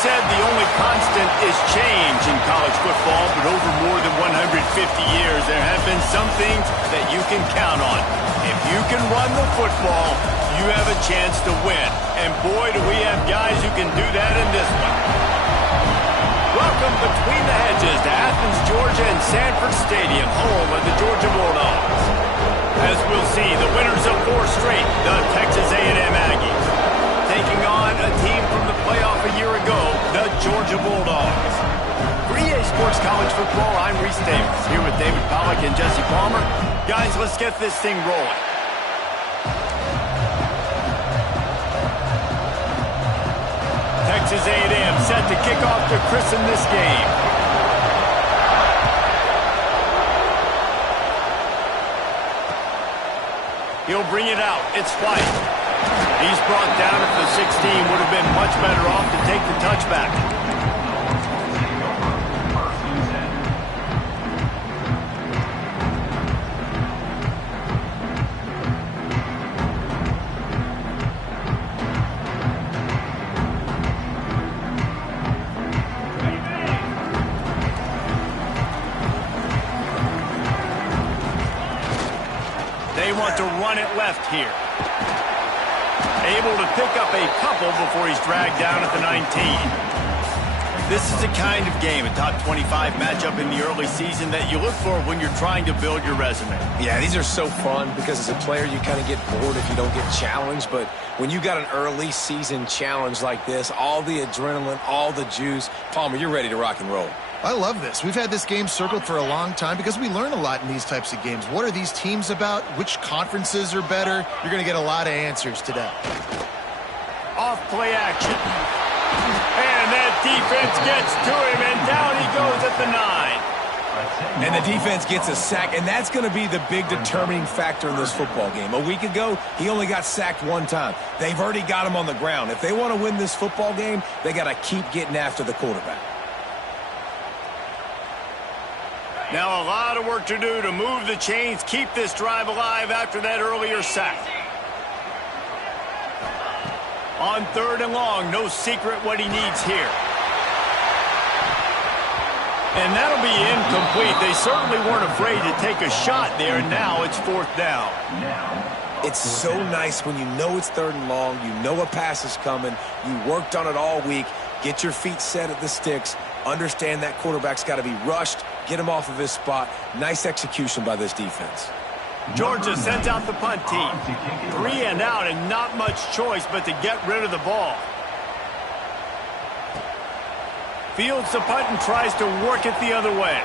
said the only constant is change in college football, but over more than 150 years, there have been some things that you can count on. If you can run the football, you have a chance to win. And boy, do we have guys who can do that in this one. Welcome between the hedges to Athens, Georgia and Sanford Stadium, home of the Georgia Bulldogs. As we'll see, the winners of 4 straight, the Texas A&M Aggies, taking on a team from the playoff a year ago, the Georgia Bulldogs. For EA Sports College Football, I'm Reese Davis, here with David Pollack and Jesse Palmer. Guys, let's get this thing rolling. Texas A&M set to kick off to christen this game. He'll bring it out. It's White. He's brought down at the 16. Would have been much better off to take the touchback. They want to run it left here. Able to pick up a couple before he's dragged down at the 19. This is the kind of game, a top 25 matchup in the early season, that you look for when you're trying to build your resume. Yeah, these are so fun because as a player you kind of get bored if you don't get challenged, but when you got an early season challenge like this, all the adrenaline, all the juice, Palmer, you're ready to rock and roll. I love this. We've had this game circled for a long time because we learn a lot in these types of games. What are these teams about? Which conferences are better? You're going to get a lot of answers today. Off play action. And that defense gets to him, and down he goes at the 9. And the defense gets a sack, and that's going to be the big determining factor in this football game. A week ago, he only got sacked 1 time. They've already got him on the ground. If they want to win this football game, they got to keep getting after the quarterback. Now a lot of work to do to move the chains, keep this drive alive after that earlier sack. On 3rd and long, no secret what he needs here. And that'll be incomplete. They certainly weren't afraid to take a shot there, and now it's 4th down. It's so nice when you know it's 3rd and long, you know a pass is coming, you worked on it all week, get your feet set at the sticks, understand that quarterback's got to be rushed, get him off of his spot. Nice execution by this defense. Georgia sends out the punt team. 3 and out and not much choice but to get rid of the ball. Fields the punt and tries to work it the other way.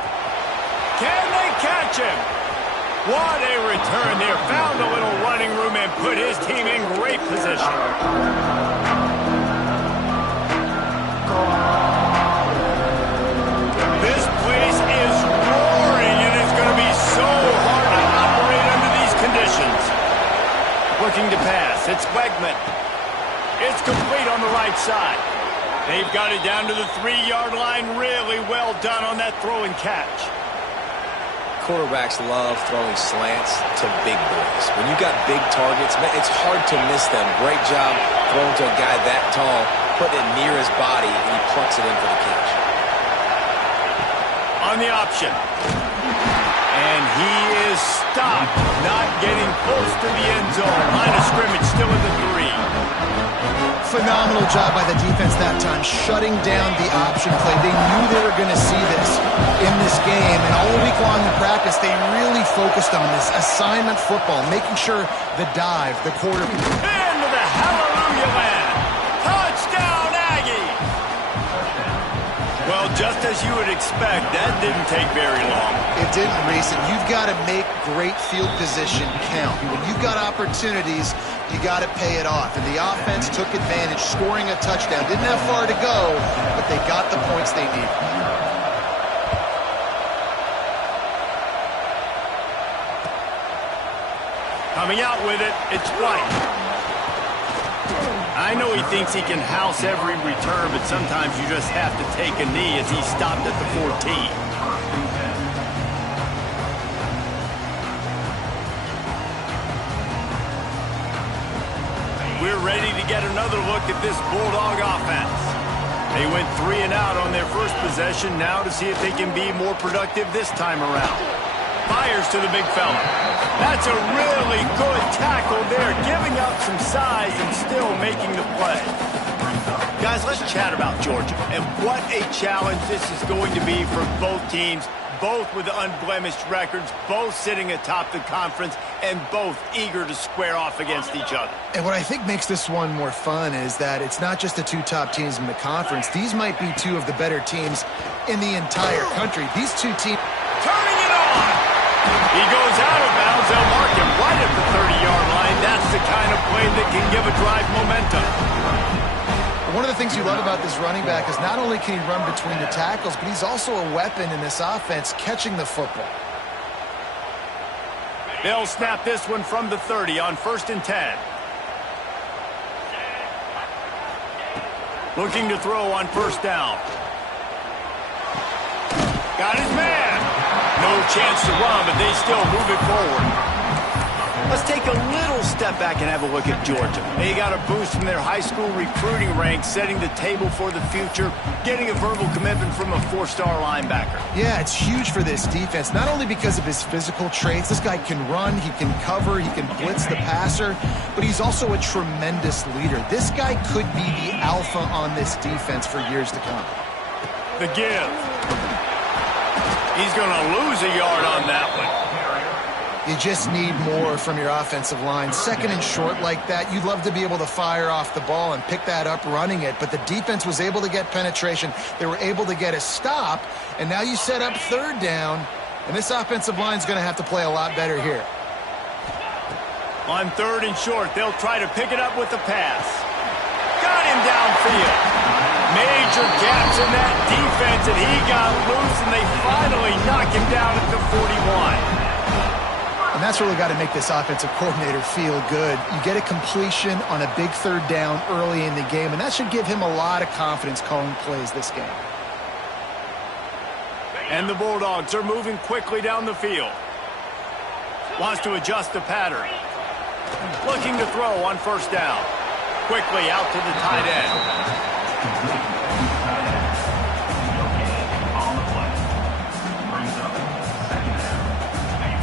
Can they catch him? What a return there. Found a little running room and put his team in great position. This place is roaring, and it's going to be so hard to operate under these conditions. Looking to pass. It's Wegman. It's complete on the right side. They've got it down to the 3-yard line. Really well done on that throw and catch. Quarterbacks love throwing slants to big boys. When you got big targets, it's hard to miss them. Great job throwing to a guy that tall, putting it near his body, and he plucks it in for the catch. On the option. And he is stopped, not getting close to the end zone. Line of scrimmage still at the 3. Phenomenal job by the defense that time, shutting down the option play. They knew they were going to see this in this game, and all week long in practice, they really focused on this assignment football, making sure the dive, the quarterback. Into the hallelujah land. Touchdown, Aggie! Well, just as you would expect, that didn't take very long. It didn't, Reese, and you've got to make great field position count. When you've got opportunities, you got to pay it off. And the offense took advantage, scoring a touchdown. Didn't have far to go, but they got the points they needed. Coming out with it, it's White. I know he thinks he can house every return, but sometimes you just have to take a knee as he stopped at the 14. We're ready to get another look at this Bulldog offense. They went 3 and out on their first possession. Now to see if they can be more productive this time around. Fires to the big fella. That's a really good tackle there, giving up some size and still making the play. Guys, let's chat about Georgia and what a challenge this is going to be for both teams, both with unblemished records, both sitting atop the conference, and both eager to square off against each other. And what I think makes this one more fun is that it's not just the two top teams in the conference. These might be two of the better teams in the entire country. These two teams... Turning it on! He goes out of bounds. They'll mark him right at the 30-yard line. That's the kind of play that can give a drive momentum. One of the things you love about this running back is not only can he run between the tackles, but he's also a weapon in this offense catching the football. They'll snap this one from the 30 on 1st and 10. Looking to throw on 1st down. Got his man. No chance to run, but they still move it forward. Let's take a little step back and have a look at Georgia. They got a boost from their high school recruiting ranks, setting the table for the future, getting a verbal commitment from a 4-star linebacker. Yeah, it's huge for this defense, not only because of his physical traits. This guy can run, he can cover, he can blitz the passer, but he's also a tremendous leader. This guy could be the alpha on this defense for years to come. The give. He's going to lose a yard on that one. You just need more from your offensive line. 2nd and short like that, you'd love to be able to fire off the ball and pick that up running it, but the defense was able to get penetration. They were able to get a stop, and now you set up 3rd down, and this offensive line's going to have to play a lot better here. On 3rd and short, they'll try to pick it up with the pass. Got him downfield. Major gaps in that defense, and he got loose, and they finally knock him down at the 41. And that's really got to make this offensive coordinator feel good. You get a completion on a big 3rd down early in the game, and that should give him a lot of confidence calling plays this game. And the Bulldogs are moving quickly down the field. Wants to adjust the pattern. Looking to throw on 1st down. Quickly out to the tight end.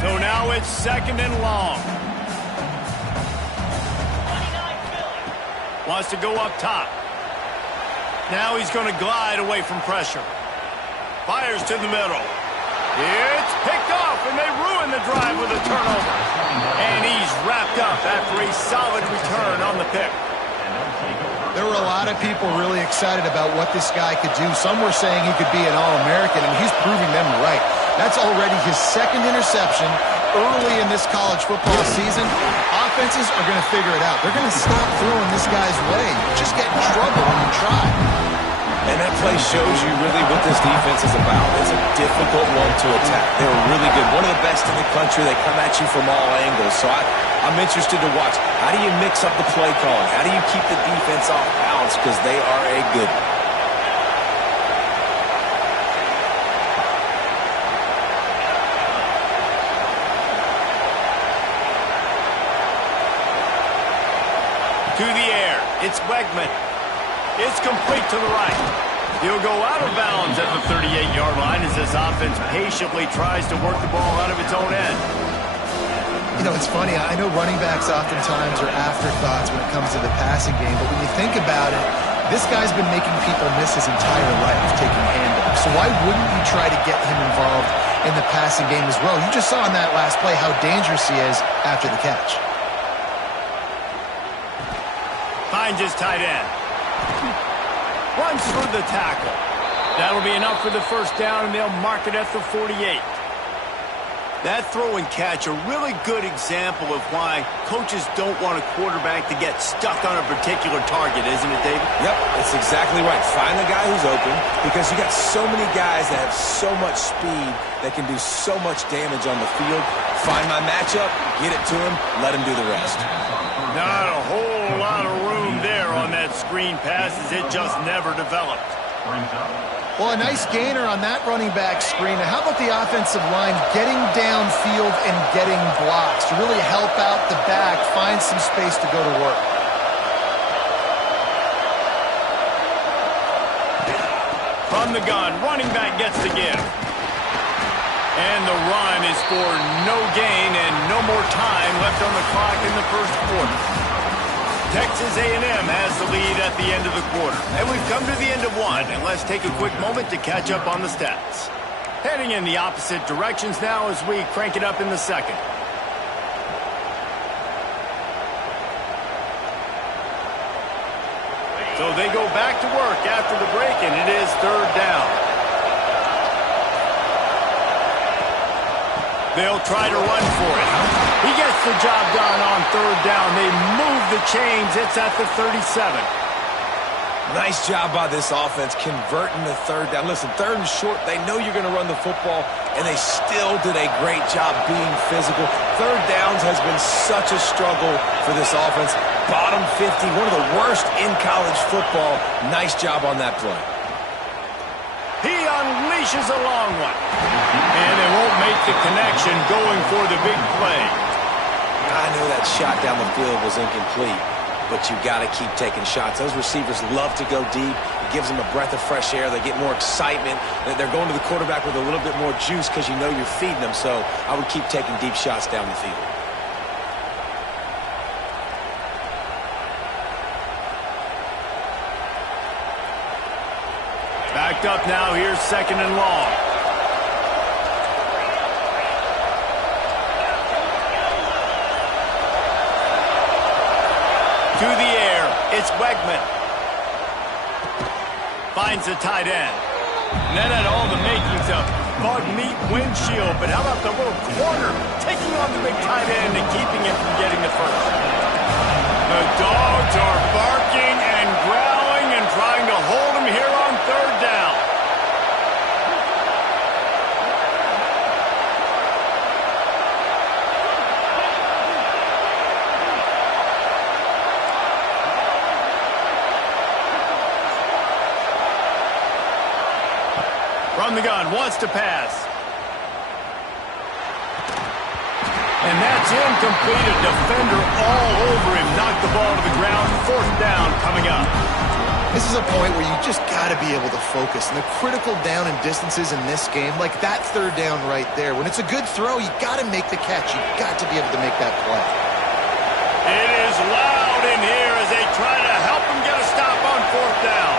So now it's 2nd and long. Wants to go up top. Now he's going to glide away from pressure. Fires to the middle. It's picked off, and they ruin the drive with a turnover. And he's wrapped up after a solid return on the pick. There were a lot of people really excited about what this guy could do. Some were saying he could be an All-American, and he's proving them right. That's already his 2nd interception early in this college football season. Offenses are going to figure it out. They're going to stop throwing this guy's way. You just get in trouble when you try. And that play shows you really what this defense is about. It's a difficult one to attack. They're really good. One of the best in the country. They come at you from all angles. So I'm interested to watch. How do you mix up the play calling? How do you keep the defense off balance? Because they are a good one. To the air. It's Wegman. It's complete to the right. He'll go out of bounds at the 38-yard line as this offense patiently tries to work the ball out of its own end. You know, it's funny. I know running backs oftentimes are afterthoughts when it comes to the passing game, but when you think about it, this guy's been making people miss his entire life taking handoffs. So why wouldn't you try to get him involved in the passing game as well? You just saw in that last play how dangerous he is after the catch. Finds his tight end. Runs for the tackle. That'll be enough for the 1st down, and they'll mark it at the 48. That throw and catch, a really good example of why coaches don't want a quarterback to get stuck on a particular target, isn't it, David? Yep, that's exactly right. Find the guy who's open, because you got so many guys that have so much speed that can do so much damage on the field. Find my matchup, get it to him, let him do the rest. Not a whole lot of room there on that screen pass, as it just never developed. Well, a nice gainer on that running back screen. Now, how about the offensive line getting downfield and getting blocks to really help out the back, find some space to go to work? From the gun, running back gets the give. And the run is for no gain and no more time left on the clock in the first quarter. Texas A&M has the lead at the end of the quarter. And we've come to the end of one, and let's take a quick moment to catch up on the stats. Heading in the opposite directions now as we crank it up in the second. So they go back to work after the break, and it is third down. They'll try to run for it. He gets the job done on third down. They move the chains. It's at the 37. Nice job by this offense converting the third down. Listen, third and short, they know you're going to run the football, and they still did a great job being physical. Third downs has been such a struggle for this offense. Bottom 50, one of the worst in college football. Nice job on that play. He unleashes a long one. And they won't make the connection going for the big play. I know that shot down the field was incomplete, but you got to keep taking shots. Those receivers love to go deep. It gives them a breath of fresh air. They get more excitement. They're going to the quarterback with a little bit more juice because you know you're feeding them. So I would keep taking deep shots down the field. Backed up now. Here's second and long. To the air, it's Wegman. Finds the tight end. And that had all the makings of bug meat windshield, but how about the little corner taking on the big tight end and keeping him from getting the first? The dogs are barking and growling and trying to hold him here on third down. From the gun, wants to pass. And that's incomplete. A defender all over him. Knocked the ball to the ground. Fourth down coming up. This is a point where you just got to be able to focus. And the critical down and distances in this game, like that third down right there, when it's a good throw, you got to make the catch. You got to be able to make that play. It is loud in here as they try to help him get a stop on fourth down.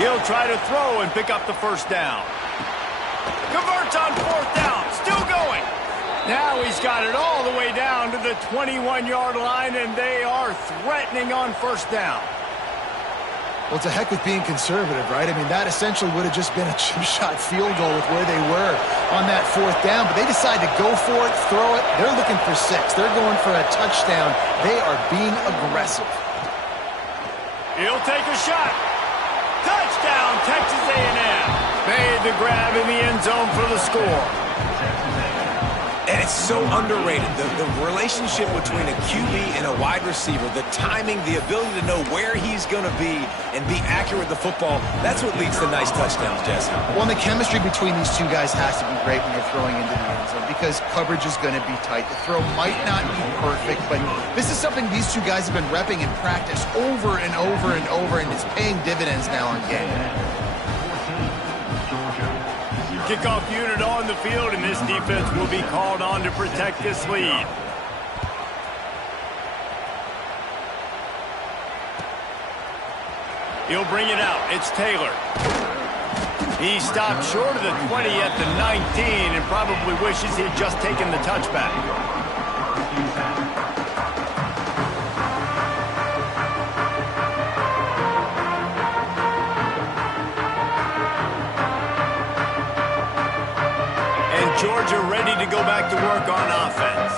He'll try to throw and pick up the first down. Converts on fourth down. Still going. Now he's got it all the way down to the 21-yard line, and they are threatening on first down. Well, it's a heck with being conservative, right? I mean, that essentially would have just been a chip shot field goal with where they were on that fourth down. But they decide to go for it, throw it. They're looking for 6. They're going for a touchdown. They are being aggressive. He'll take a shot. Touchdown, Texas A&M. Made the grab in the end zone for the score. And it's so underrated. The relationship between a QB and a wide receiver, the timing, the ability to know where he's going to be and be accurate with the football, that's what leads to nice touchdowns, Jesse. Well, and the chemistry between these two guys has to be great when you're throwing into the end zone because coverage is going to be tight. The throw might not be perfect, but this is something these two guys have been repping in practice over and over and over, and it's paying dividends now on game. Kickoff unit on the field, and this defense will be called on to protect this lead. He'll bring it out. It's Taylor. He stopped short of the 20 at the 19 and probably wishes he had just taken the touchback. Georgia ready to go back to work on offense.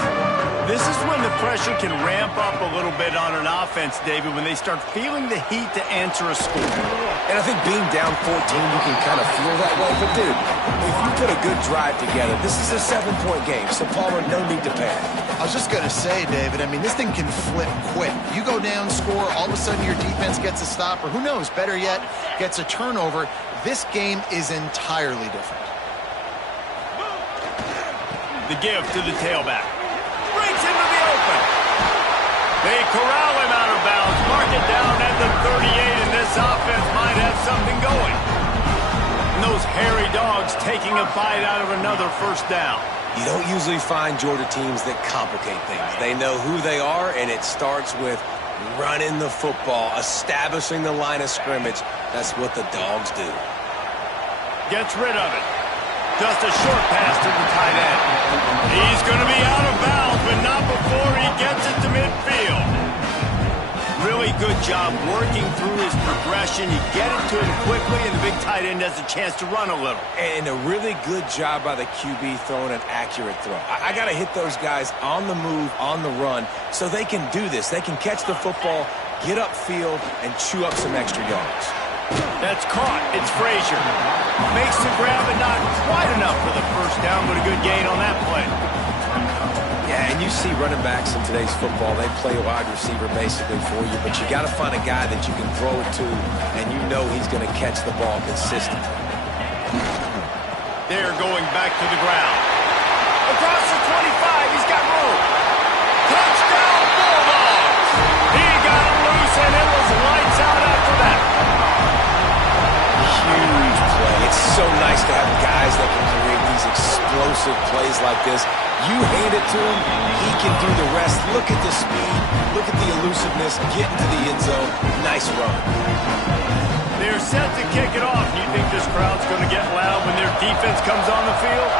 This is when the pressure can ramp up a little bit on an offense, David, when they start feeling the heat to answer a score. And I think being down 14, you can kind of feel that way. But, dude, if you put a good drive together, this is a 7-point game, so Palmer, no need to panic. I was just going to say, David, I mean, this thing can flip quick. You go down, score, all of a sudden your defense gets a stop, or who knows, better yet, gets a turnover. This game is entirely different. The give to the tailback. Breaks into the open. They corral him out of bounds. Mark it down at the 38, and this offense might have some those hairy dogs taking a bite out of another first down. You don't usually find Georgia teams that complicate things. They know who they are, and it starts with running the football, establishing the line of scrimmage. That's what the dogs do. Gets rid of it. Just a short pass to the tight end. He's going to be out of bounds, but not before he gets it to midfield. Really good job working through his progression. You get it to him quickly, and the big tight end has a chance to run a little. And a really good job by the QB throwing an accurate throw. I got to hit those guys on the move, on the run, so they can do this. They can catch the football, get upfield, and chew up some extra yards. That's caught. It's Frazier. Makes the grab, but not quite enough for the first down, but a good gain on that play. Yeah, and you see running backs in today's football, they play wide receiver basically for you, but you got to find a guy that you can throw it to, and you know he's going to catch the ball consistently. They're going back to the ground. Across the 25, he's got room. Touchdown, Bulldogs! He got him loose, and it was lights out after that. Huge play. It's so nice to have guys that can create these explosive plays like this. You hand it to him, he can do the rest. Look at the speed, look at the elusiveness, get into the end zone. Nice run. They're set to kick it off. You think this crowd's going to get loud when their defense comes on the field?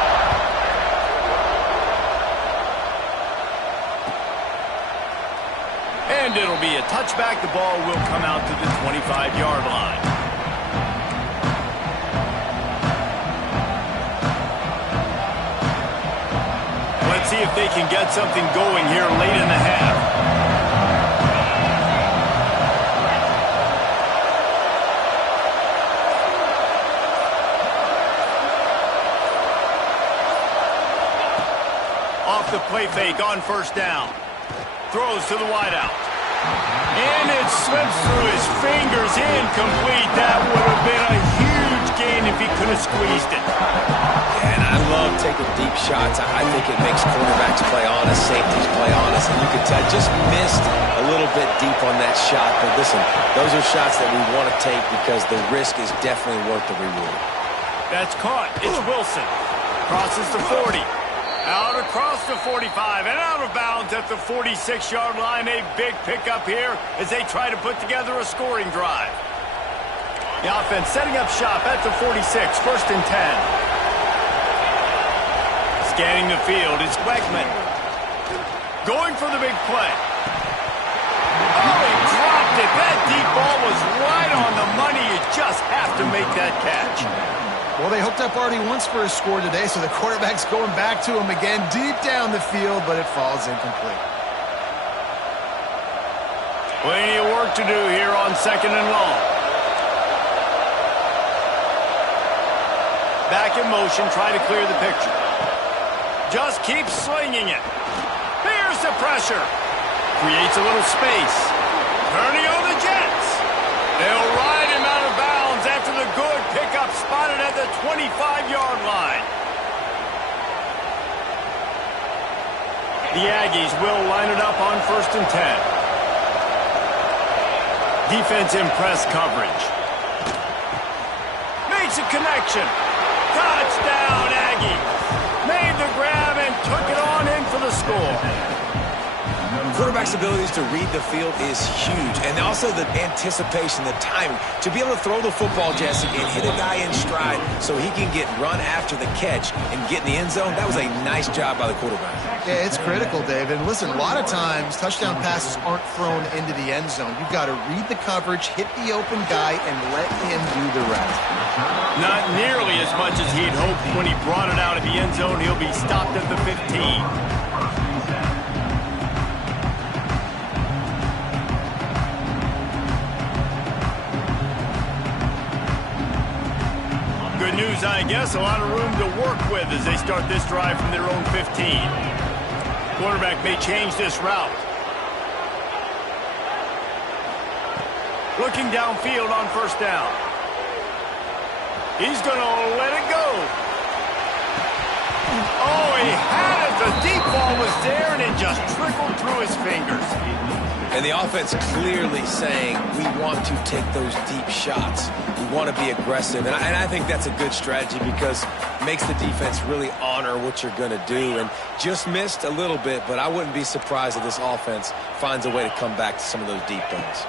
And it'll be a touchback. The ball will come out to the 25-yard line. Let's see if they can get something going here late in the half. Off the play fake on first down. Throws to the wideout. And it slips through his fingers, incomplete. That would have been a huge gain if he could have squeezed it. And I love taking deep shots. I think it makes quarterbacks play honest, safeties play honest, and you can tell just missed a little bit deep on that shot. But listen, those are shots that we want to take because the risk is definitely worth the reward. That's caught. It's Wilson. Crosses the 40. Out across the 45 and out of bounds at the 46-yard line. A big pickup here as they try to put together a scoring drive. The offense setting up shop at the 46, first and 10. Scanning the field is Weckman. Going for the big play. Oh, he dropped it. That deep ball was right on the money. You just have to make that catch. Well, they hooked up already once for a score today, so the quarterback's going back to him again deep down the field, but it falls incomplete. Plenty of work to do here on second and long. Back in motion, trying to clear the picture. Just keep slinging it. Here's the pressure. Creates a little space. Turning on the Jets. They'll ride him out of bounds after the good pickup spotted at the 25-yard line. The Aggies will line it up on first and 10. Defense in press coverage. Makes a connection. Touchdown, Aggies. Made the grab and took it on in for the score. Quarterback's abilities to read the field is huge, and also the anticipation, the timing. To be able to throw the football, Jesse, and hit a guy in stride so he can get run after the catch and get in the end zone, that was a nice job by the quarterback. Yeah, it's critical, David. And listen, a lot of times touchdown passes aren't thrown into the end zone. You've got to read the coverage, hit the open guy, and let him do the rest. Not nearly as much as he'd hoped when he brought it out of the end zone. He'll be stopped at the 15. Good news, I guess. A lot of room to work with as they start this drive from their own 15. Quarterback may change this route. Looking downfield on first down. He's going to let it go. Oh, he had it. The deep ball was there, and it just trickled through his fingers. And the offense clearly saying, we want to take those deep shots. We want to be aggressive. And I think that's a good strategy because it makes the defense really honor what you're going to do. And just missed a little bit, but I wouldn't be surprised if this offense finds a way to come back to some of those deep ones.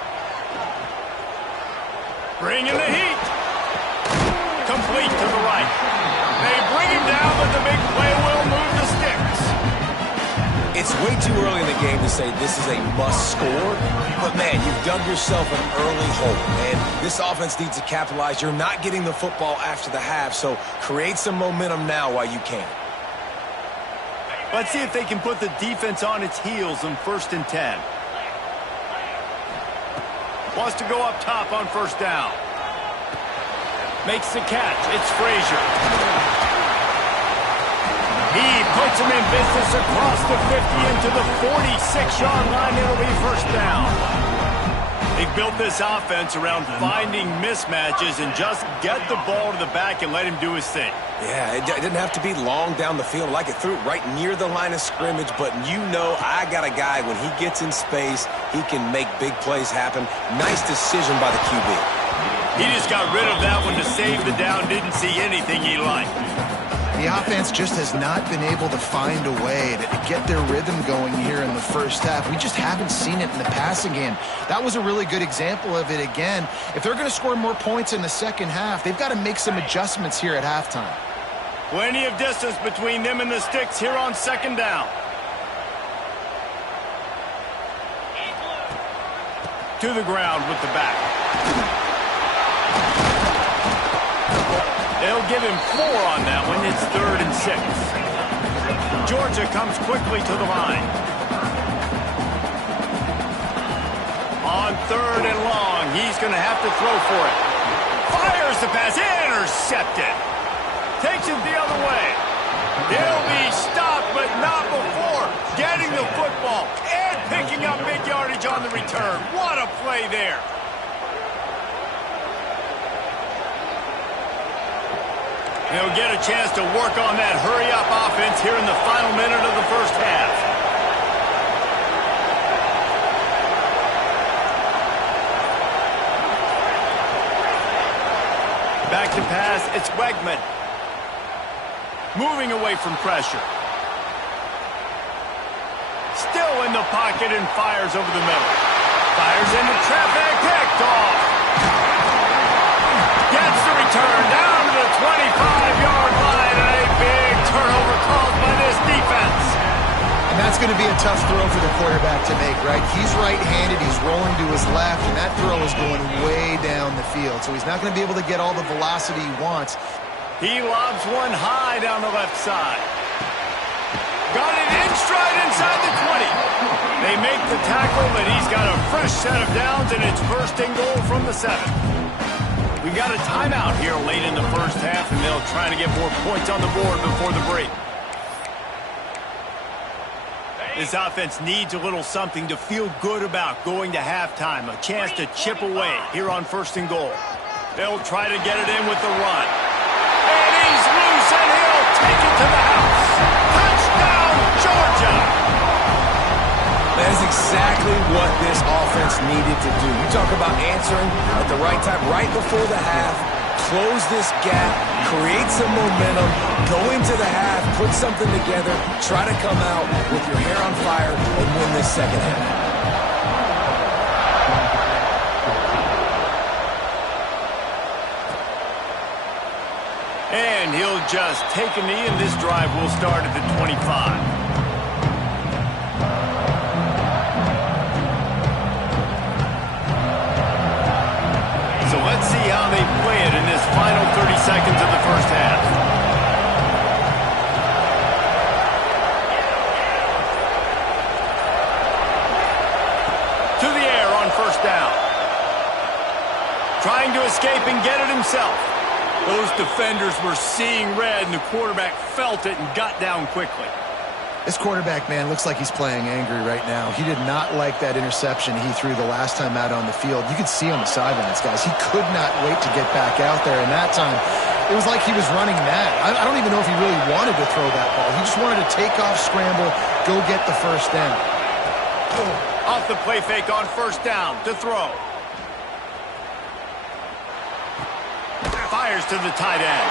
Bringing the heat. Complete to the right. They bring him down, but the big play will move the sticks. It's way too early in the game to say this is a must score, but man, you've dug yourself an early hole, and this offense needs to capitalize. You're not getting the football after the half, so create some momentum now while you can. Let's see if they can put the defense on its heels on 1st and 10. Wants to go up top on 1st down. Makes the catch. It's Frazier. He puts him in business across the 50 into the 46-yard line. It'll be 1st down. They've built this offense around finding mismatches and just get the ball to the back and let him do his thing. Yeah, it didn't have to be long down the field. Like it threw it right near the line of scrimmage, but you know I got a guy, when he gets in space, he can make big plays happen. Nice decision by the QB. He just got rid of that one to save the down, didn't see anything he liked. The offense just has not been able to find a way to get their rhythm going here in the first half. We just haven't seen it in the passing game. That was a really good example of it again. If they're going to score more points in the second half, they've got to make some adjustments here at halftime. Plenty of distance between them and the sticks here on 2nd down. To the ground with the back. They'll give him 4 on that one. It's 3rd and 6. Georgia comes quickly to the line. On 3rd and long, he's going to have to throw for it. Fires the pass. Intercepted. Takes it the other way. He'll be stopped, but not before getting the football and picking up big yardage on the return. What a play there. He'll get a chance to work on that hurry-up offense here in the final minute of the first half. Back to pass, it's Wegman. Moving away from pressure. Still in the pocket and fires over the middle. Fires into traffic, picked off. Gets the return down to the 25-yard line, and a big turnover caused by this defense. And that's going to be a tough throw for the quarterback to make, right? He's right-handed, he's rolling to his left, and that throw is going way down the field. So he's not going to be able to get all the velocity he wants. He lobs one high down the left side. Got it in stride inside the 20. They make the tackle, but he's got a fresh set of downs, and it's 1st and goal from the 7. We got a timeout here late in the first half, and they'll try to get more points on the board before the break. This offense needs a little something to feel good about going to halftime. A chance to chip away here on 1st and goal. They'll try to get it in with the run. And he's loose, and he'll take it to the house. Touchdown, Georgia! That is exactly what this offense needed to do. You talk about answering at the right time, right before the half, close this gap, create some momentum, go into the half, put something together, try to come out with your hair on fire and win this second half. And he'll just take a knee, and this drive will start at the 25. So let's see how they play it in this final 30 seconds of the first half. To the air on 1st down. Trying to escape and get it himself. Those defenders were seeing red, and the quarterback felt it and got down quickly. This quarterback, man, looks like he's playing angry right now. He did not like that interception he threw the last time out on the field. You could see on the sidelines, guys. He could not wait to get back out there, and that time it was like he was running mad. I don't even know if he really wanted to throw that ball. He just wanted to take off, scramble, go get the 1st down. Off the play fake on first down to throw. Fires to the tight end.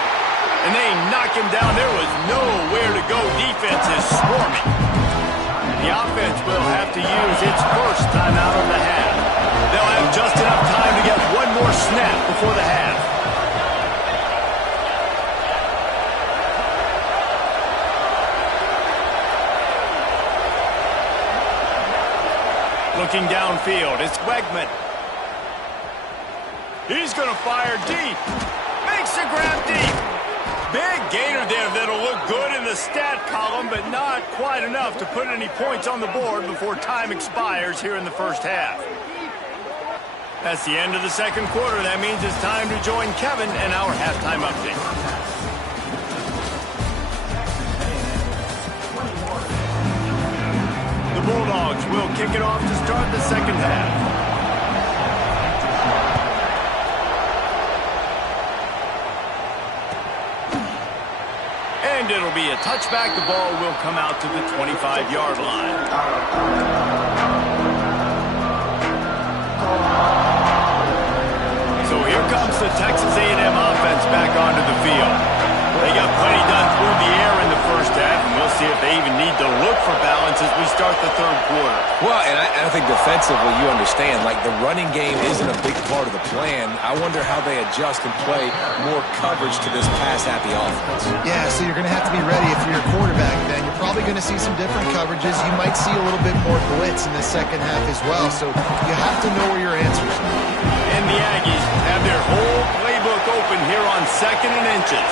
And they knock him down. There was nowhere to go. Defense is swarming. The offense will have to use its first timeout of the half. They'll have just enough time to get one more snap before the half. Looking downfield, it's Wegman. He's going to fire deep. Makes the grab deep. Big gainer there that'll look good in the stat column, but not quite enough to put any points on the board before time expires here in the first half. That's the end of the second quarter. That means it's time to join Kevin and our halftime update. The Bulldogs will kick it off to start the second half. And it'll be a touchback. The ball will come out to the 25-yard line. So here comes the Texas A&M offense back onto the field. They got plenty done through the air in the first half, and we'll see if they even need to look for balance as we start the third quarter. Well, and I think defensively, you understand, like the running game isn't a big part of the plan. I wonder how they adjust and play more coverage to this pass-happy offense. Yeah, so you're going to have to be ready if you're a quarterback then. You're probably going to see some different coverages. You might see a little bit more blitz in the second half as well, so you have to know where your answers are. And the Aggies have their whole playbook open here on 2nd and inches.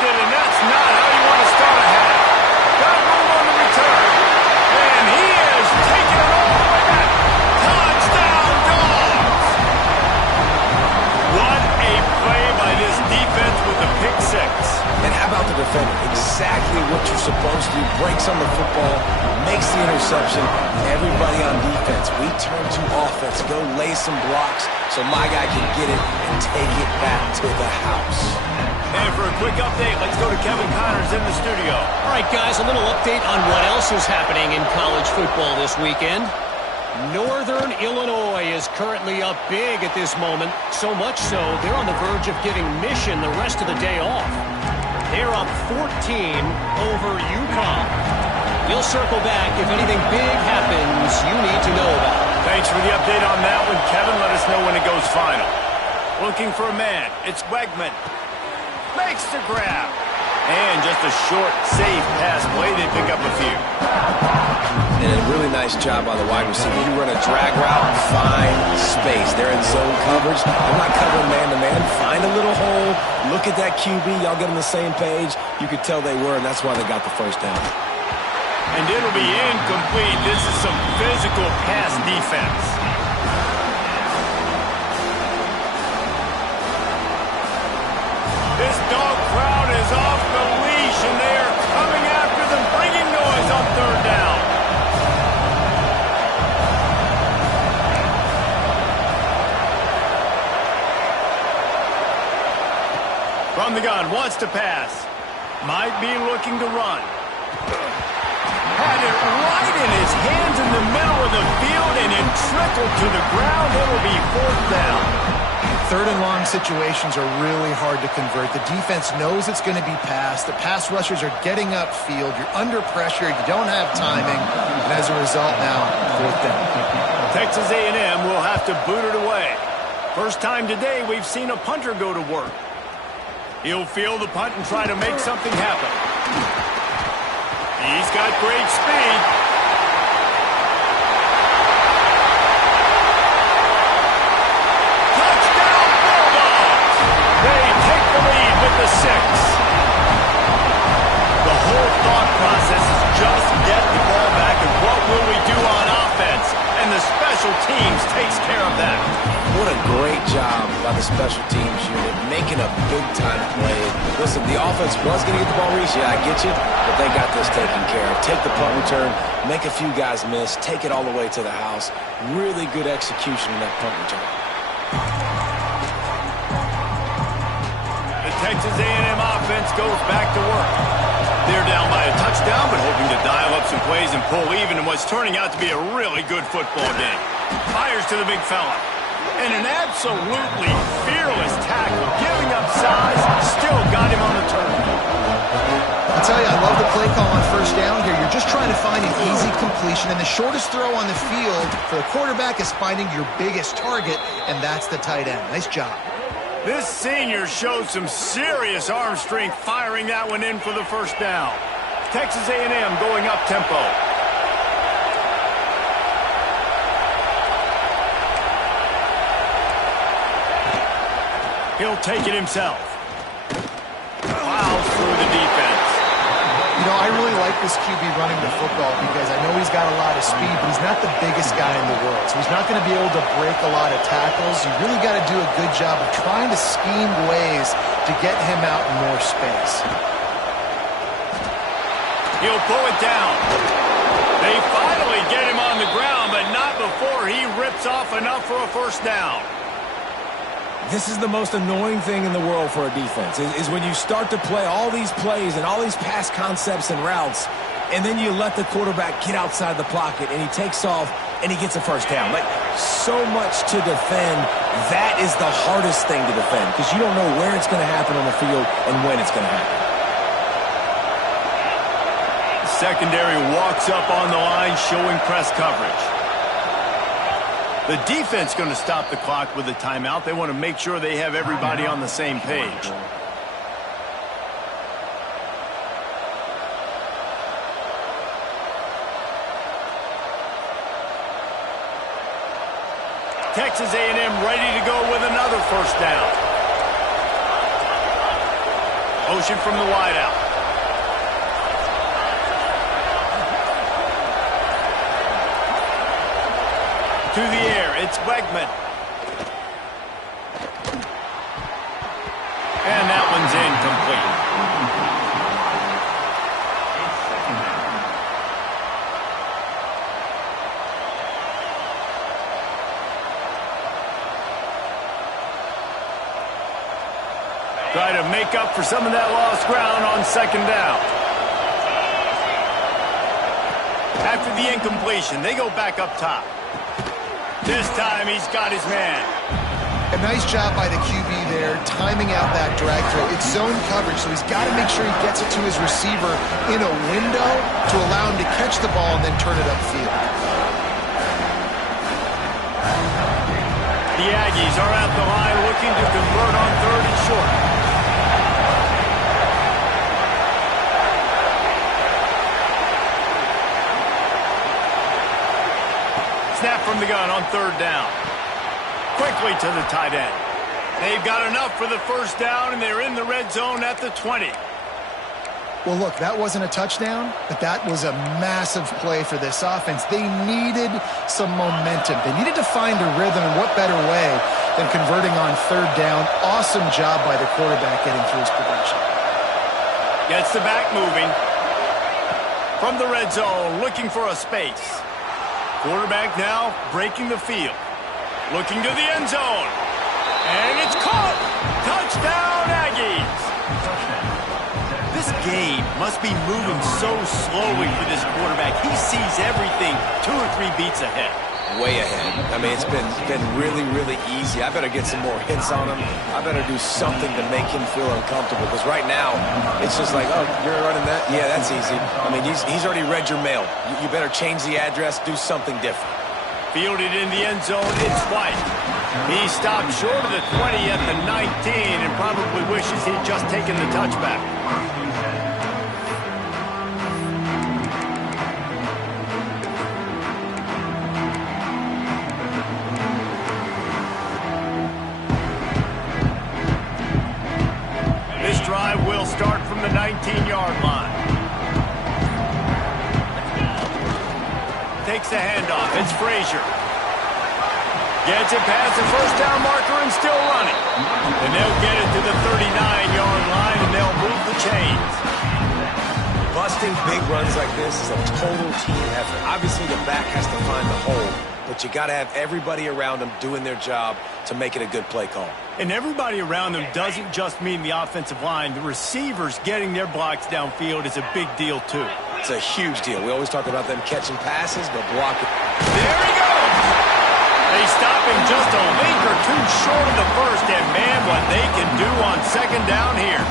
And that's not how you want to start a half. Got room on the return. And he is taking it all the way back. Touchdown, Dogs! What a play by this defense with the pick six. And how about the defender? Exactly what you're supposed to do. Breaks on the football, makes the interception. Everybody on defense, we turn to offense. Go lay some blocks so my guy can get it and take it back to the house. And for a quick update, let's go to Kevin Connors in the studio. All right, guys, a little update on what else is happening in college football this weekend. Northern Illinois is currently up big at this moment, so much so they're on the verge of giving Mission the rest of the day off. They're up 14 over Ncaa. We'll circle back if anything big happens you need to know about. Thanks for the update on that one, Kevin. Let us know when it goes final. Looking for a man. It's Wegman. Makes the grab. And just a short, safe pass play. They pick up a few. And a really nice job by the wide receiver. You run a drag route, find space. They're in zone coverage. They're not covering man-to-man. Find a little hole. Look at that QB. Y'all get on the same page. You could tell they were, and that's why they got the first down. And it'll be incomplete. This is some physical pass defense. This dog crowd is off the leash, and they are coming after them, bringing noise on third down. From the gun, wants to pass. Might be looking to run. Had it right in his hands in the middle of the field, and it trickled to the ground. It'll be fourth down. Third and long situations are really hard to convert. The defense knows it's going to be passed. The pass rushers are getting upfield. You're under pressure. You don't have timing. And as a result now, fourth down. Texas A&M will have to boot it away. First time today we've seen a punter go to work. He'll field the punt and try to make something happen. He's got great speed. Touchdown, Bulldogs! They take the lead with the 6. The whole thought process is just get the ball back, and what will we do on offense? And the special teams takes care of that. What a great job by the special teams unit, making a big-time play. Listen, the offense was going to get the ball reached. Yeah, I get you, but they got this taken care of. Take the punt return, make a few guys miss, take it all the way to the house. Really good execution in that punt return. The Texas A&M offense offense goes back to work. They're down by a touchdown, but hoping to dial up some plays and pull even in what's turning out to be a really good football game. Fires to the big fella. And an absolutely fearless tackle, giving up size, still got him on the turn. I'll tell you, I love the play call on first down here. You're just trying to find an easy completion, and the shortest throw on the field for the quarterback is finding your biggest target, and that's the tight end. Nice job. This senior showed some serious arm strength firing that one in for the first down. Texas A&M going up tempo. He'll take it himself. Plows through the defense. You know, I really like this QB running the football because I know he's got a lot of speed, but he's not the biggest guy in the world. So he's not going to be able to break a lot of tackles. You really got to do a good job of trying to scheme ways to get him out in more space. He'll pull it down. They finally get him on the ground, but not before he rips off enough for a first down. This is the most annoying thing in the world for a defense, is when you start to play all these plays and all these pass concepts and routes, and then you let the quarterback get outside the pocket, and he takes off, and he gets a first down. Like, so much to defend. That is the hardest thing to defend, because you don't know where it's going to happen on the field and when it's going to happen. Secondary walks up on the line, showing press coverage. The defense going to stop the clock with a timeout. They want to make sure they have everybody on the same page. Texas A&M ready to go with another first down. Motion from the wideout. To the air, it's Wegman. And that one's incomplete. Try to make up for some of that lost ground on second down. After the incompletion, they go back up top. This time he's got his man. A nice job by the QB there, timing out that drag throw. It's zone coverage, so he's got to make sure he gets it to his receiver in a window to allow him to catch the ball and then turn it upfield. The Aggies are at the line looking to convert on third and short. Snap from the gun on third down. Quickly to the tight end. They've got enough for the first down, and they're in the red zone at the 20. Well, look, that wasn't a touchdown, but that was a massive play for this offense. They needed some momentum. They needed to find a rhythm, and what better way than converting on third down. Awesome job by the quarterback getting through his progression. Gets the back moving. From the red zone, looking for a space. Quarterback now breaking the field. Looking to the end zone. And it's caught! Touchdown, Aggies! This game must be moving so slowly for this quarterback. He sees everything 2 or 3 beats ahead. Way ahead. I mean, it's been really, really easy. I better get some more hits on him. I better do something to make him feel uncomfortable, because right now, it's just like, oh, you're running that? Yeah, that's easy. I mean, he's already read your mail. You better change the address, do something different. Fielded in the end zone, it's White. He stopped short of the 20 at the 19 and probably wishes he'd just taken the touchback. This drive will start from the 19-yard line. Takes the handoff. It's Frazier. Gets it past the first down marker and still running. And they'll get it to the 39-yard line, and they'll move the chains. Busting big runs like this is a total team effort. Obviously, the back has to find the hole, but you got to have everybody around them doing their job to make it a good play call. And everybody around them doesn't just mean the offensive line. The receivers getting their blocks downfield is a big deal, too. It's a huge deal. We always talk about them catching passes, but blocking. There he goes! They stop him just a link or two short of the first, and man, what they can do on second down here.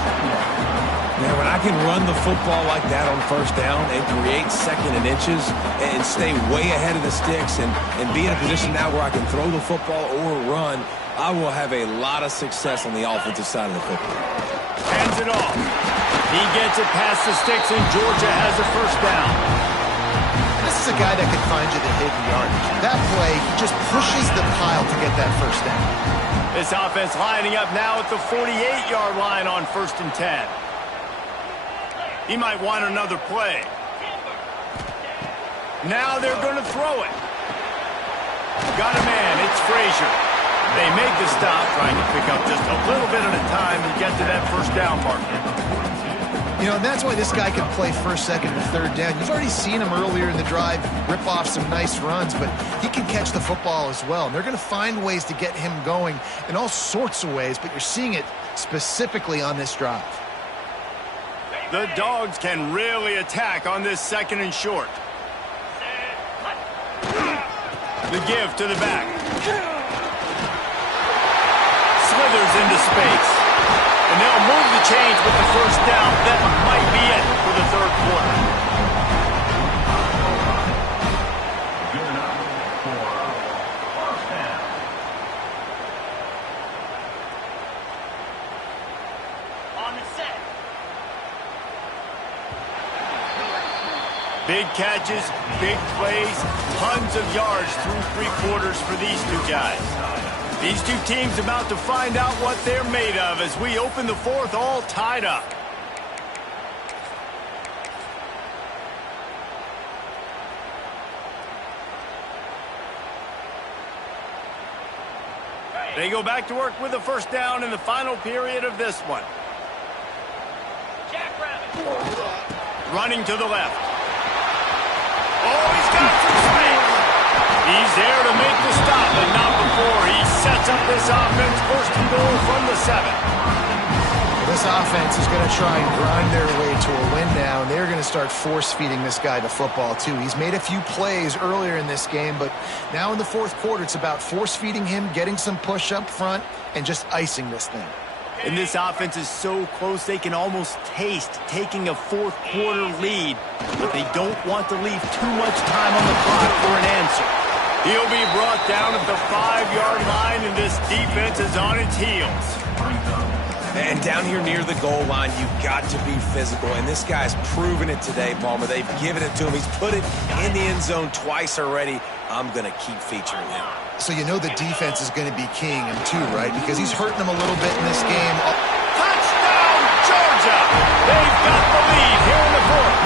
Man, when I can run the football like that on first down and create second and inches and stay way ahead of the sticks and be in a position now where I can throw the football or run, I will have a lot of success on the offensive side of the football. Hands it off. He gets it past the sticks, and Georgia has a first down. This is a guy that can find you the hidden yardage. That play, he just pushes the pile to get that first down. This offense lining up now at the 48-yard line on 1st and 10. He might want another play. Now they're going to throw it. Got a man. It's Frazier. They make the stop, trying to pick up just a little bit at a time to get to that first down marker. You know, and that's why this guy can play first, second, and third down. You've already seen him earlier in the drive rip off some nice runs, but he can catch the football as well. And they're going to find ways to get him going in all sorts of ways, but you're seeing it specifically on this drive. The Dogs can really attack on this second and short. The give to the back. Slithers into space. And they'll move the chains with the first down. That might be it for the third quarter. Big catches, big plays, tons of yards through three quarters for these two guys. These two teams about to find out what they're made of as we open the fourth all tied up. They go back to work with a first down in the final period of this one. Running to the left. Oh, he's got some space. He's there to make the stop, but not before he sets up this offense. First and goal from the 7. This offense is going to try and grind their way to a win now, and they're going to start force-feeding this guy the football, too. He's made a few plays earlier in this game, but now in the fourth quarter, it's about force-feeding him, getting some push up front, and just icing this thing. And this offense is so close they can almost taste taking a fourth quarter lead, but they don't want to leave too much time on the clock for an answer. He'll be brought down at the 5-yard line, and this defense is on its heels. And down here near the goal line, you've got to be physical, and this guy's proven it today, Palmer. They've given it to him. He's put it in the end zone twice already. I'm going to keep featuring him. So you know the defense is going to be keying him too, right? Because he's hurting them a little bit in this game. Touchdown, Georgia! They've got the lead here in the fourth.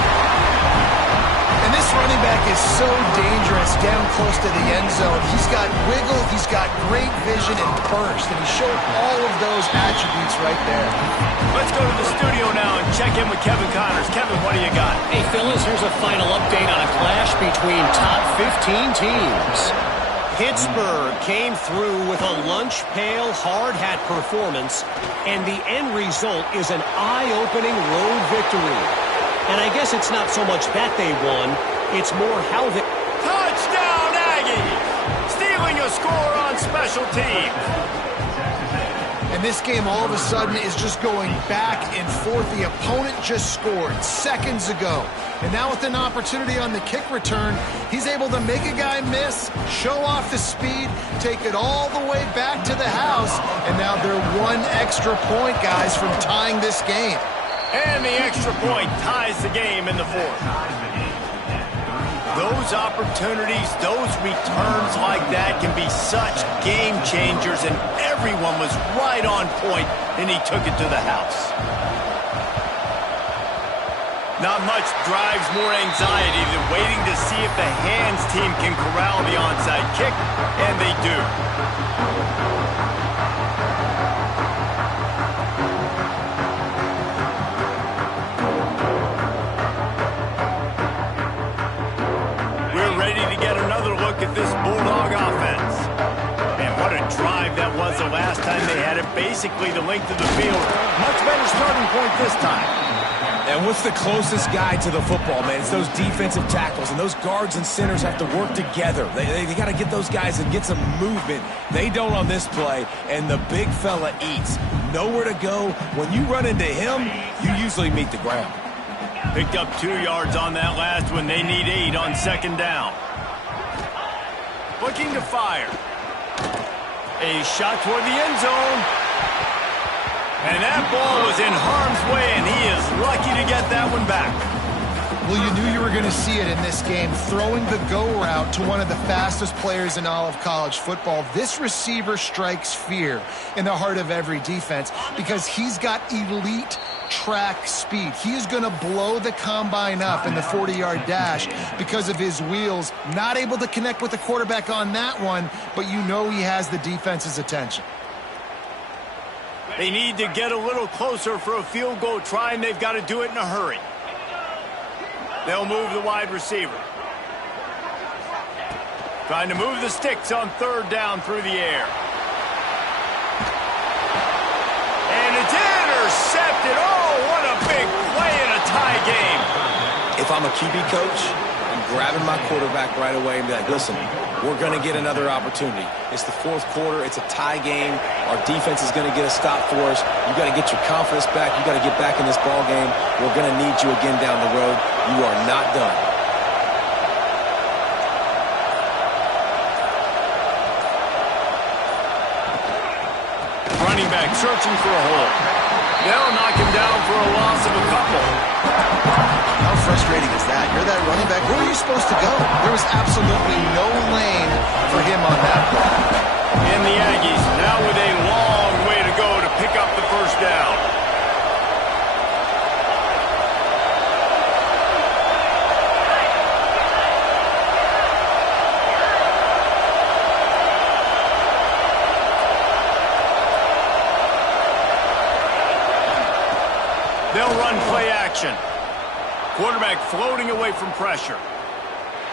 And this running back is so dangerous down close to the end zone. He's got wiggle, he's got great vision and burst, and he showed all of those attributes right there. Let's go to the studio now and check in with Kevin Connors. Kevin, what do you got? Hey, Phyllis, here's a final update on a clash between top 15 teams. Pittsburgh came through with a lunch pail hard hat performance, and the end result is an eye-opening road victory. And I guess it's not so much that they won, it's more how they... Touchdown, Aggies! Stealing a score on special teams. And this game all of a sudden is just going back and forth. The opponent just scored seconds ago. And now with an opportunity on the kick return, he's able to make a guy miss, show off the speed, take it all the way back to the house. And now they're one extra point, guys, from tying this game. And the extra point ties the game in the fourth. Those opportunities, those returns like that can be such game changers, and everyone was right on point, and he took it to the house. Not much drives more anxiety than waiting to see if the hands team can corral the onside kick, and they do. We're ready to get another look at this Bulldog basically the length of the field. Much better starting point this time. And what's the closest guy to the football, man? It's those defensive tackles, and those guards and centers have to work together. They got to get those guys and get some movement. They don't on this play, and the big fella eats. Nowhere to go. When you run into him, you usually meet the ground. Picked up 2 yards on that last one. They need 8 on second down. Looking to fire. A shot toward the end zone. And that ball was in harm's way, and he is lucky to get that one back. Well, you knew you were going to see it in this game, throwing the go route to one of the fastest players in all of college football. This receiver strikes fear in the heart of every defense because he's got elite track speed. He is going to blow the combine up in the 40-yard dash because of his wheels. Not able to connect with the quarterback on that one, but you know he has the defense's attention. They need to get a little closer for a field goal try, and they've got to do it in a hurry. They'll move the wide receiver. Trying to move the sticks on third down through the air. And it's intercepted. Oh, what a big play in a tie game. If I'm a QB coach, I'm grabbing my quarterback right away and be like, listen, we're going to get another opportunity. It's the fourth quarter. It's a tie game. Our defense is going to get a stop for us. You got to get your confidence back. You got to get back in this ball game. We're going to need you again down the road. You are not done. Running back searching for a hole. They'll knock him down for a loss of a couple. How frustrating is that? You're that running back. Where are you supposed to go? There was absolutely no lane for him on that play. And the Aggies now with a long way to go to pick up the first down. They'll run play action. Quarterback floating away from pressure.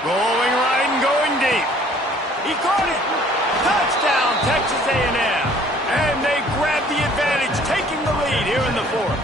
Rolling right and going deep. He caught it. Touchdown, Texas A&M. And they grab the advantage, taking the lead here in the fourth.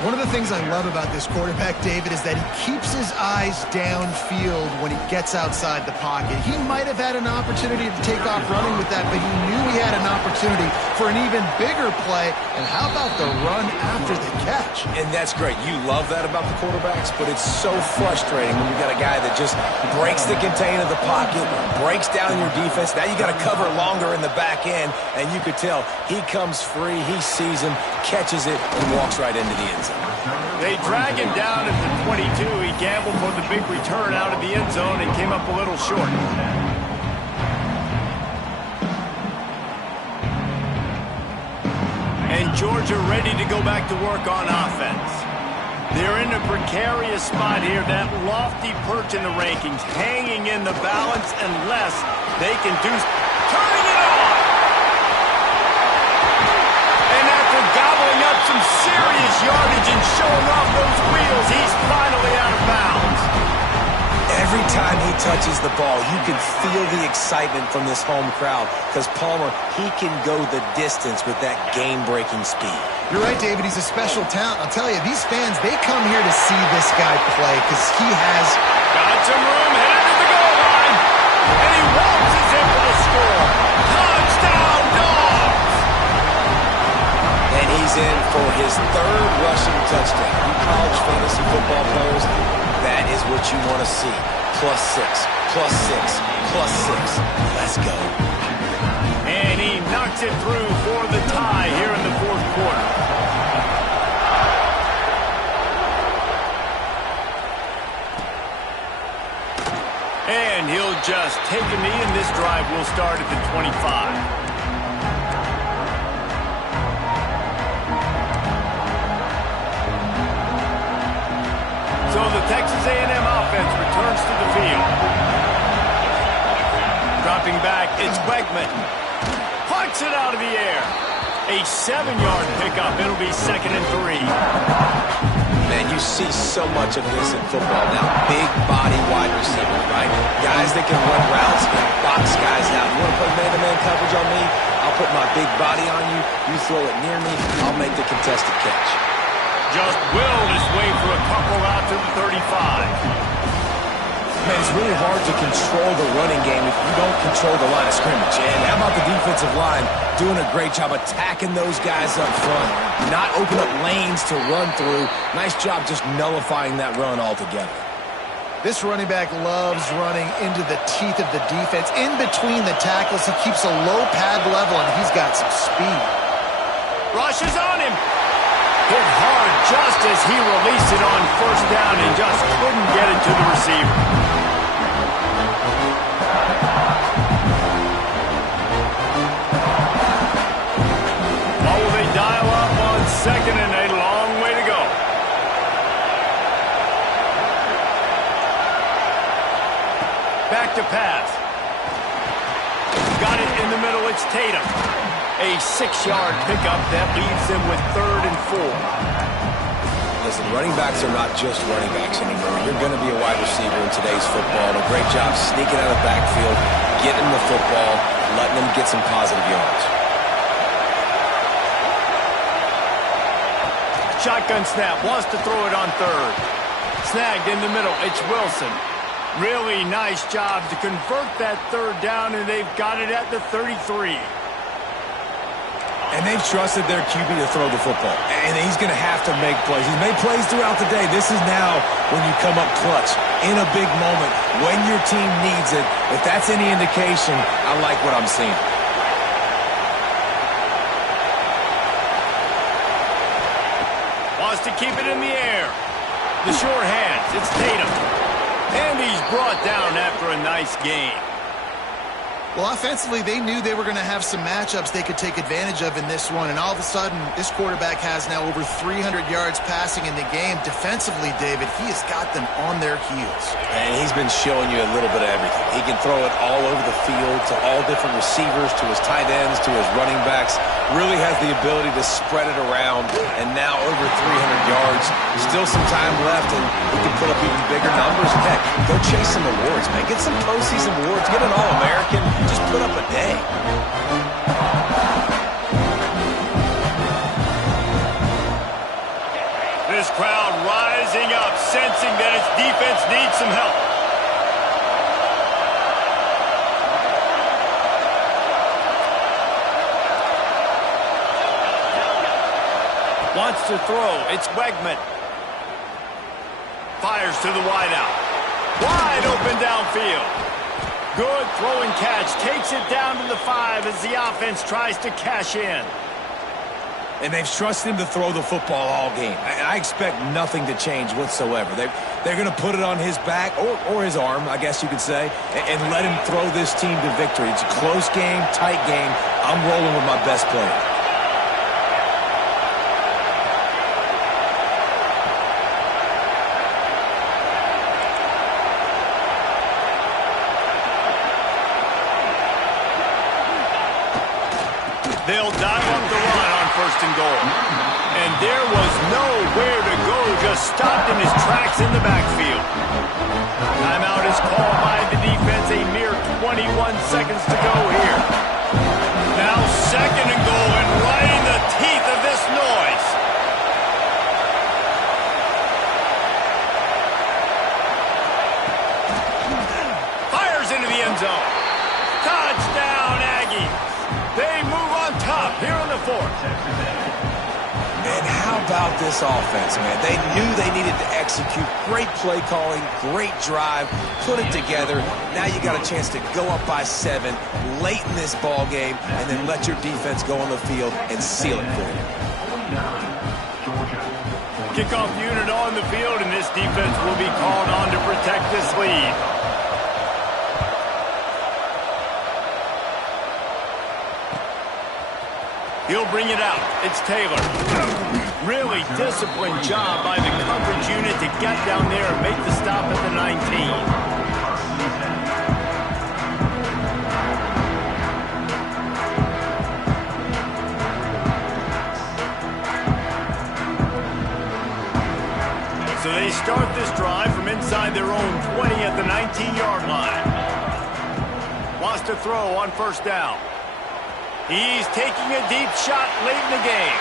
One of the things I love about this quarterback, David, is that he keeps his eyes downfield when he gets outside the pocket. He might have had an opportunity to take off running with that, but he knew he had an opportunity for an even bigger play. And how about the run after the catch? And that's great. You love that about the quarterbacks, but it's so frustrating when you got a guy that just breaks the contain of the pocket, breaks down your defense. Now you got to cover longer in the back end, and you could tell he comes free, he sees him, catches it, and walks right into the end zone. They drag him down at the 22. He gambled for the big return out of the end zone and came up a little short. And Georgia ready to go back to work on offense. They're in a precarious spot here, that lofty perch in the rankings, hanging in the balance unless they can do... Turning it on! And after gobbling up some serious yardage and showing off those wheels, he's finally out of bounds. Every time he touches the ball, you can feel the excitement from this home crowd because Palmer, he can go the distance with that game-breaking speed. You're right, David. He's a special talent. I'll tell you, these fans, they come here to see this guy play because he has... Got some room, headed to the goal line. And he waltzes in for the score. Touchdown, Dogs! And he's in for his third rushing touchdown. You college fantasy football players, that is what you want to see. +6, +6, +6. Let's go. And he knocks it through for the tie here in the fourth quarter. And he'll just take a knee, and this drive will start at the 25. So the Texas A&M offense returns to the field. Dropping back, it's Wegman. Plucks it out of the air. A 7-yard pickup. It'll be 2nd and 3. Man, you see so much of this in football now. Big body wide receivers, right? Guys that can run routes and box guys out. You want to put man-to-man coverage on me? I'll put my big body on you. You throw it near me, I'll make the contested catch. Just willed his way for a couple out to the 35. Man, it's really hard to control the running game if you don't control the line of scrimmage. And how about the defensive line doing a great job attacking those guys up front, not open up lanes to run through. Nice job just nullifying that run altogether. This running back loves running into the teeth of the defense. In between the tackles, he keeps a low pad level, and he's got some speed. Rush is on him. Hit hard just as he released it on first down and just couldn't get it to the receiver. What will they dial up on second and a long way to go? Back to pass. Got it in the middle, it's Tatum. A 6-yard pickup that leaves them with 3rd and 4. Listen, running backs are not just running backs anymore. You're going to be a wide receiver in today's football. And a great job sneaking out of the backfield, getting the football, letting them get some positive yards. Shotgun snap, wants to throw it on 3rd. Snagged in the middle, it's Wilson. Really nice job to convert that 3rd down, and they've got it at the 33. And they've trusted their QB to throw the football. And he's going to have to make plays. He's made plays throughout the day. This is now when you come up clutch in a big moment when your team needs it. If that's any indication, I like what I'm seeing. Wants to keep it in the air. The sure hands, it's Tatum. And he's brought down after a nice game. Well, offensively, they knew they were going to have some matchups they could take advantage of in this one, and all of a sudden, this quarterback has now over 300 yards passing in the game. Defensively, David, he has got them on their heels. And he's been showing you a little bit of everything. He can throw it all over the field to all different receivers, to his tight ends, to his running backs. Really has the ability to spread it around, and now over 300 yards. Still some time left, and he can put up even bigger numbers. Heck, go chase some awards, man. Get some postseason awards. Get an All-American. Just put up a day. This crowd rising up, sensing that its defense needs some help. Wants to throw. It's Wegman. Fires to the wideout. Wide open downfield. Good throw and catch. Takes it down to the 5 as the offense tries to cash in. And they've trusted him to throw the football all game. I expect nothing to change whatsoever. They're going to put it on his back, or his arm, I guess you could say, and let him throw this team to victory. It's a close game, tight game. I'm rolling with my best player. They'll dive up the run on 1st and goal. And there was nowhere to go, just stopped in his tracks in the backfield. Timeout is called by the defense, a mere 21 seconds to go here. Now 2nd and goal, and right in the teeth of this noise. Fires into the end zone. Touchdown, Aggies. They move on top here in the 4th. And how about this offense, man? They knew they needed to execute. Great play calling, great drive, put it together. Now you got a chance to go up by 7 late in this ball game, and then let your defense go on the field and seal it for you. Kickoff unit on the field, and this defense will be called on to protect this lead. He'll bring it out. It's Taylor. Really disciplined job by the coverage unit to get down there and make the stop at the 19. So they start this drive from inside their own 20 at the 19-yard line. Wants to throw on first down. He's taking a deep shot late in the game.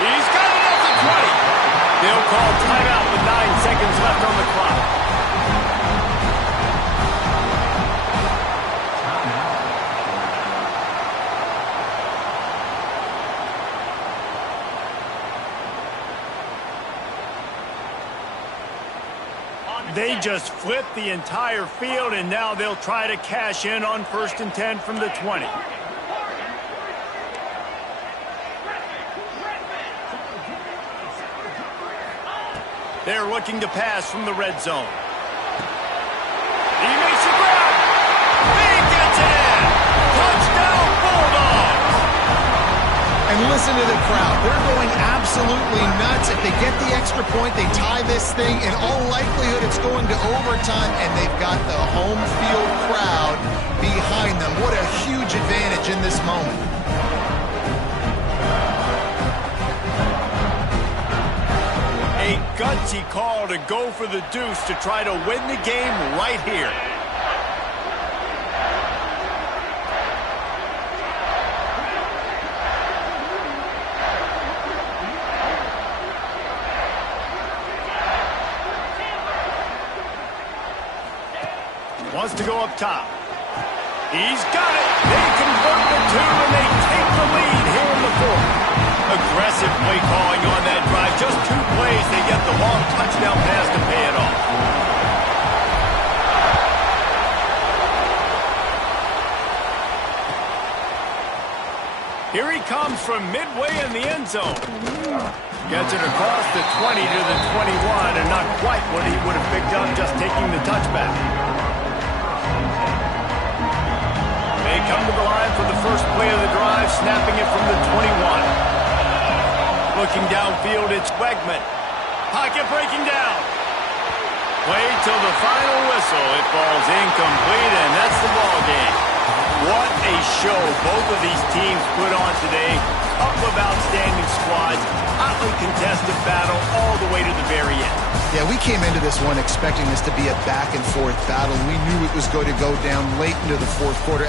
He's got it at the 20. They'll call timeout with 9 seconds left on the clock. They just flipped the entire field, and now they'll try to cash in on 1st and 10 from the 20. They're looking to pass from the red zone. He makes a grab. He gets it in. Touchdown, Bulldogs. And listen to the crowd. They're going absolutely nuts. If they get the extra point, they tie this thing. In all likelihood, it's going to overtime, and they've got the home field crowd behind them. What a huge advantage in this moment. A gutsy call to go for the deuce to try to win the game right here. Wants to go up top. He's got it. They convert the 2, and they take the lead here in the 4th. Aggressive play calling on that drive. Just 2 plays, they get the long touchdown pass to pay it off. Here he comes from midway in the end zone. Gets it across the 20 to the 21, and not quite what he would have picked up just taking the touchback. They come to the line for the first play of the drive, snapping it from the 21. Looking downfield, it's Wegman. Pocket breaking down. Play till the final whistle. It falls incomplete, and that's the ball game. What a show both of these teams put on today. Couple of outstanding squads. Hotly contested battle all the way to the very end. Yeah, we came into this one expecting this to be a back-and-forth battle. We knew it was going to go down late into the 4th quarter.